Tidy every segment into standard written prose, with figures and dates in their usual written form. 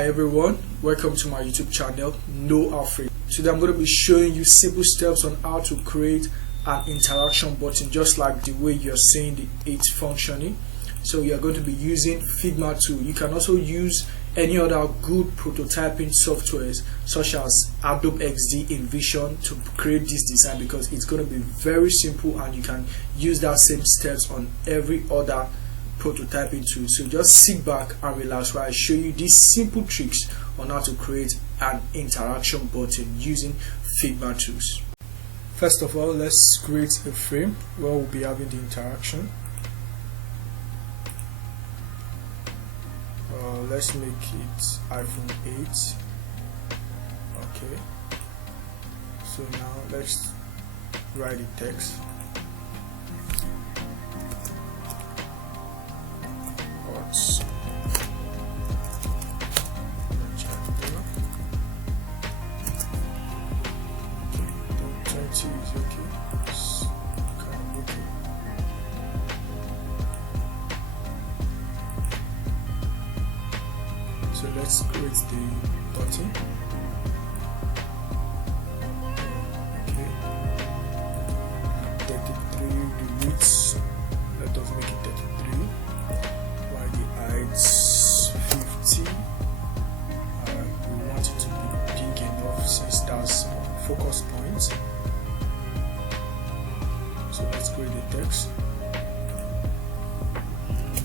Hi everyone, welcome to my YouTube channel, No Afraid. Today I'm going to be showing you simple steps on how to create an interaction button, just like the way you're seeing it's functioning. So you are going to be using Figma tool. You can also use any other good prototyping softwares such as AdobeXD, InVision to create this design, because it's going to be very simple and you can use that same steps on every other prototyping tool. So just sit back and relax while I show you these simple tricks on how to create an interaction button using Figma tools. First of all, let's create a frame where we'll be having the interaction. Let's make it iPhone 8. Okay, so now let's write the text. Is okay. It's kind of okay. So let's create the button. Okay. 33 the width. Let us make it 33. While the height's 50. We want it to be big enough since that's focus point. So let's create the text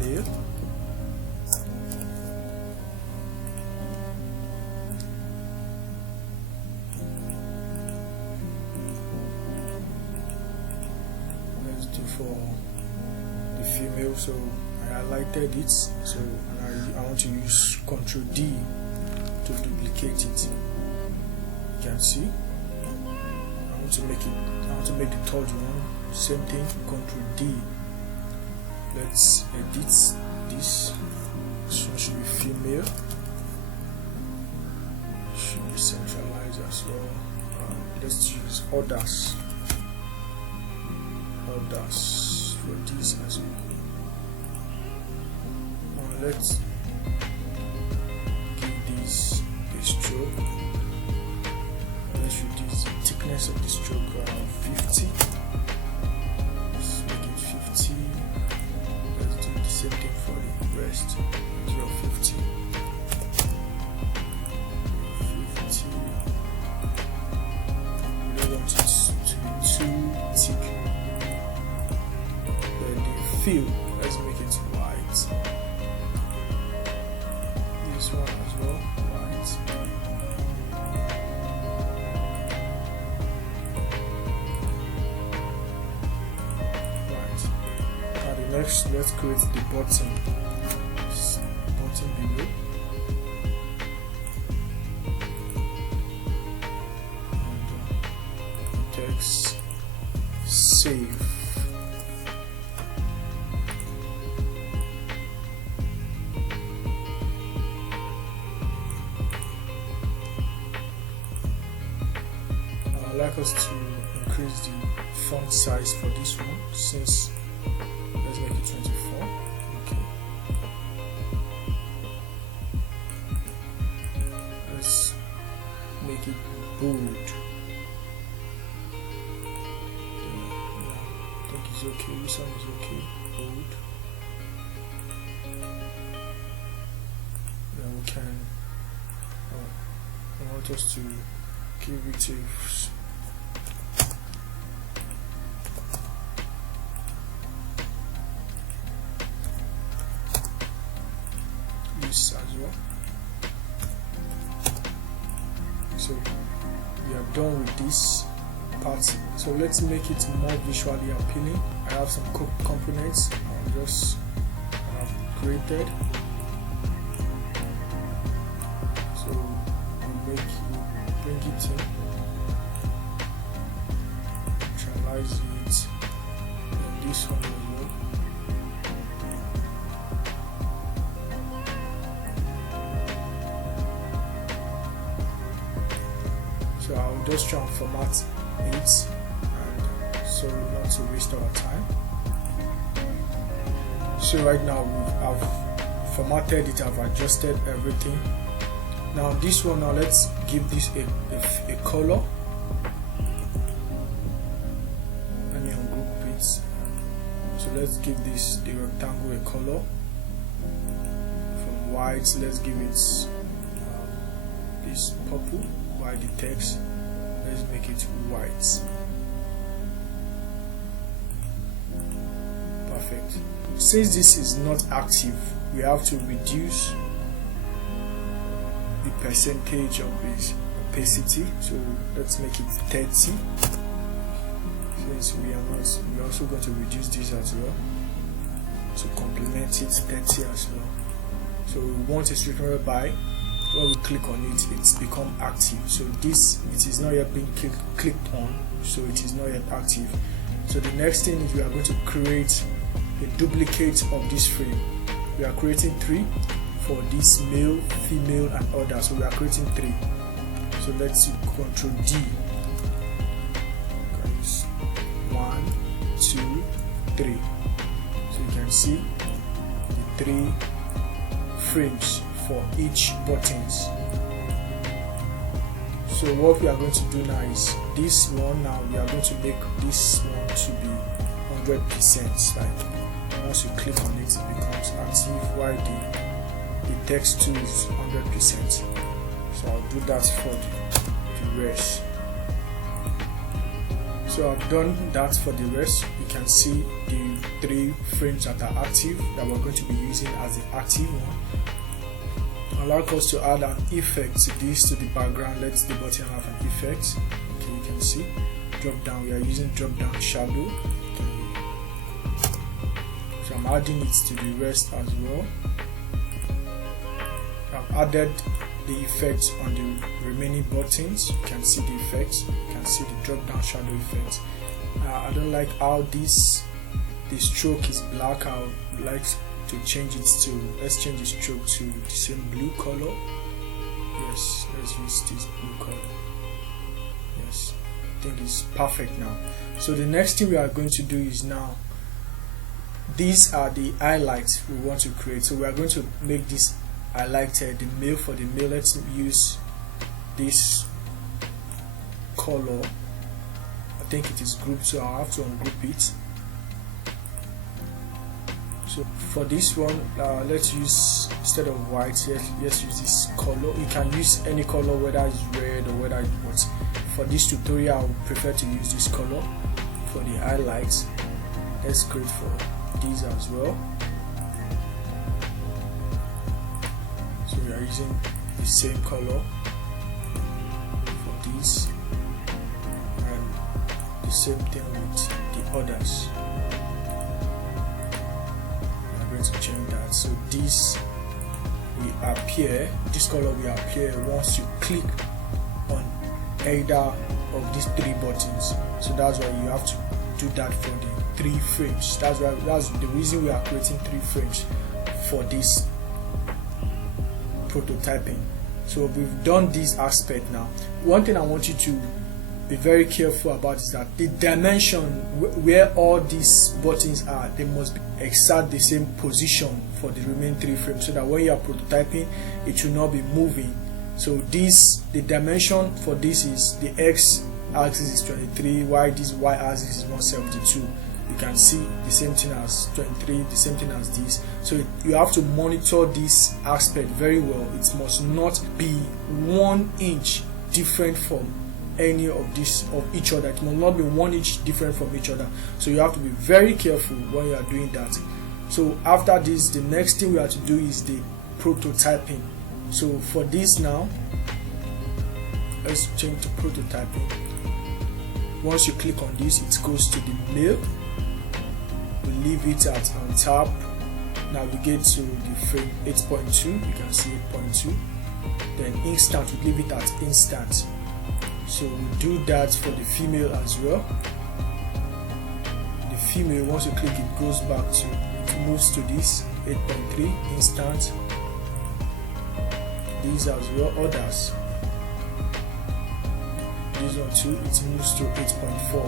layer. Let's do for the female. So I highlighted it. So I want to use Ctrl D to duplicate it. You can see. I want to make the third one. Same thing, Ctrl D. Let's edit this. This one should be female. Should be centralized as well. Let's use others for this as well. Let's give this a stroke. Let's reduce the thickness of the stroke 50. Same thing for the rest. 50. 50. We don't want it to be too thick. Then the fill, let's make it white. This one as well, white. Next, let's create the button below. And text save. I'd like us to increase the font size for this one, since let's make it 24. Okay. Let's make it bold. I think it's okay. This one is okay. Bold. Then we can. I want us to give it a. As well. So we are done with this part. So let's make it more visually appealing. I have some components I've created. So we'll bring it in, neutralize it, and this one as well. So I'll just try and format it, and so not to waste our time. So right now I've formatted it, I've adjusted everything. Now this one, now let's give this a color. Let me ungroup it. So let's give this the rectangle a color. From white, let's give it this purple. While the text, let's make it white. Perfect. Since this is not active, we have to reduce the percentage of its opacity. So let's make it 30. Since we're also going to reduce this as well. So complement it 30 as well. So we want a situation whereby when we click on it, it's become active. So this, it is not yet being clicked on, so it is not yet active. So the next thing is we are going to create a duplicate of this frame. We are creating 3 for this male, female, and other. So we are creating 3. So let's Control D. 1, 2, 3. So you can see the 3 frames for each buttons. So what we are going to do now is this one. Now we are going to make this one to be 100%. Like once you click on it, it becomes active, while the text too is 100%. So I'll do that for the rest. So I've done that for the rest. You can see the 3 frames that are active that we're going to be using as the active one. Allow us to add an effect to this, to the background. Let the button have an effect. Okay, you can see drop down. We are using drop down shadow. Okay. So I'm adding it to the rest as well. I've added the effect on the remaining buttons. You can see the effects. You can see the drop down shadow effect. I don't like how the stroke is black. I would like to change it to, let's change the stroke to the same blue color. Yes, let's use this blue color. Yes, I think it's perfect now. So the next thing we are going to do is now, these are the highlights we want to create. So we are going to make this highlighted, the male. For the male, let's use this color. I think it is grouped, so I'll have to ungroup it. So for this one, let's use, instead of white, let's use this color. You can use any color, whether it's red or whether it's what. For this tutorial, I would prefer to use this color for the highlights. Let's create for these as well. So we are using the same color for this, and the same thing with the others. To change that, so this will appear, this color will appear once you click on either of these 3 buttons. So that's why you have to do that for the 3 frames. That's the reason we are creating 3 frames for this prototyping. So we've done this aspect. Now one thing I want you to be very careful about is that the dimension where all these buttons are, they must be exact the same position for the remaining 3 frames, so that when you are prototyping, it should not be moving. So this, the dimension for this is, the x axis is 23, while this y axis is 172. You can see the same thing as 23, the same thing as this. So you have to monitor this aspect very well. It must not be 1 inch different from any of each other. It must not be 1 inch different from each other. So you have to be very careful when you are doing that. So after this, the next thing we have to do is the prototyping. So for this now, let's change to prototyping. Once you click on this, it goes to the male. We leave it at on top. Navigate to the frame 8.2. You can see 8.2. Then instant, we leave it at instant. So we do that for the female as well. The female, once you click, it goes back to, it moves to this 8.3 instant. These as well, others. This one too, it moves to 8.4.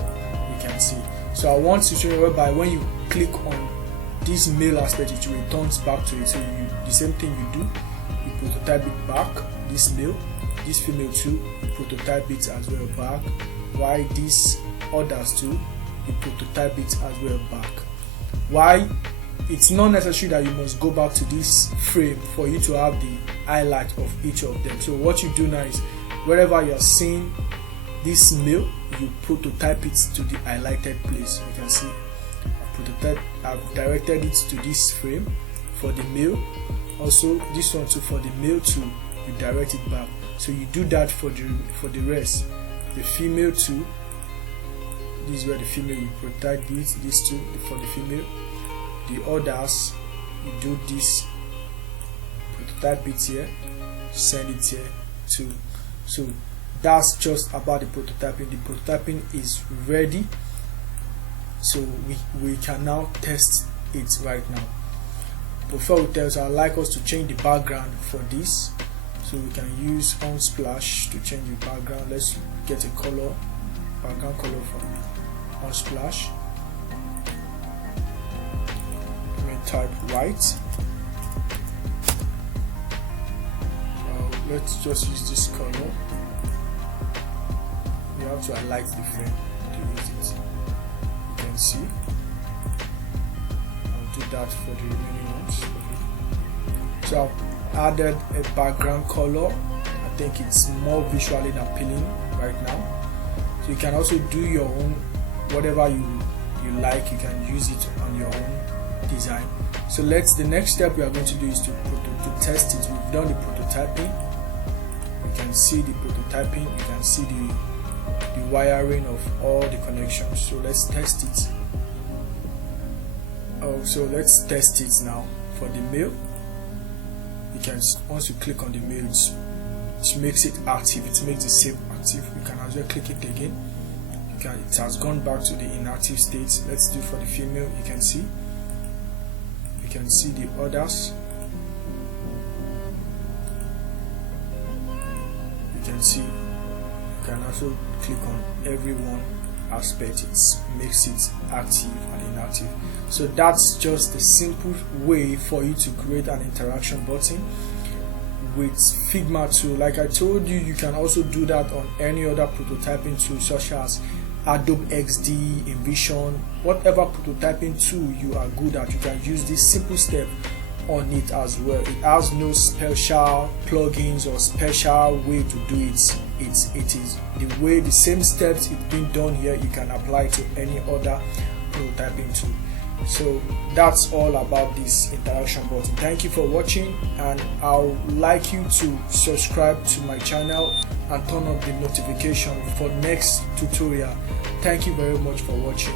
You can see. So I want to show you whereby when you click on this male aspect, it returns back to it. So the same thing you do, you prototype it back. this male, this female too, you prototype it as well back. Why these others too, you prototype it as well back. Why it's not necessary that you must go back to this frame for you to have the highlight of each of them. So what you do now is, wherever you're seeing this male, you prototype it to the highlighted place. You can see I've directed it to this frame for the male. Also this one too, for the male too, you direct it back. So you do that for the rest. The female too, this is where the female, you prototype this too for the female. The others, you do this, prototype it here, send it here too. So that's just about the prototyping. The prototyping is ready, so we can now test it right now. Before we test, I'd like us to change the background for this, so we can use Unsplash to change the background. Let's get a color, background color from Unsplash. Type white. Let's just use this color. You have to highlight the frame to use it. You can see. I'll do that for the remaining ones. So I've added a background color. I think it's more visually appealing right now. So you can also do your own, whatever you like. You can use it on your own design. So the next step we are going to do is to test it. We've done the prototyping. You can see the prototyping, you can see the wiring of all the connections. So let's test it. So let's test it now for the mail. You can, once you click on the mail, it makes it active, it makes the shape active. You can as well click it again. It has gone back to the inactive state. Let's do for the female. You can see the others. You can see, you can also click on every one aspect. It makes it active and inactive. So that's just the simple way for you to create an interaction button with Figma tool. Like I told you, you can also do that on any other prototyping tool such as AdobeXD, InVision, whatever prototyping tool you are good at. You can use this simple step on it as well. It has no special plugins or special way to do it. It is the same steps it's been done here. You can apply to any other prototyping tool. So that's all about this interaction button. Thank you for watching, and I would like you to subscribe to my channel and turn on the notification for next tutorial. Thank you very much for watching.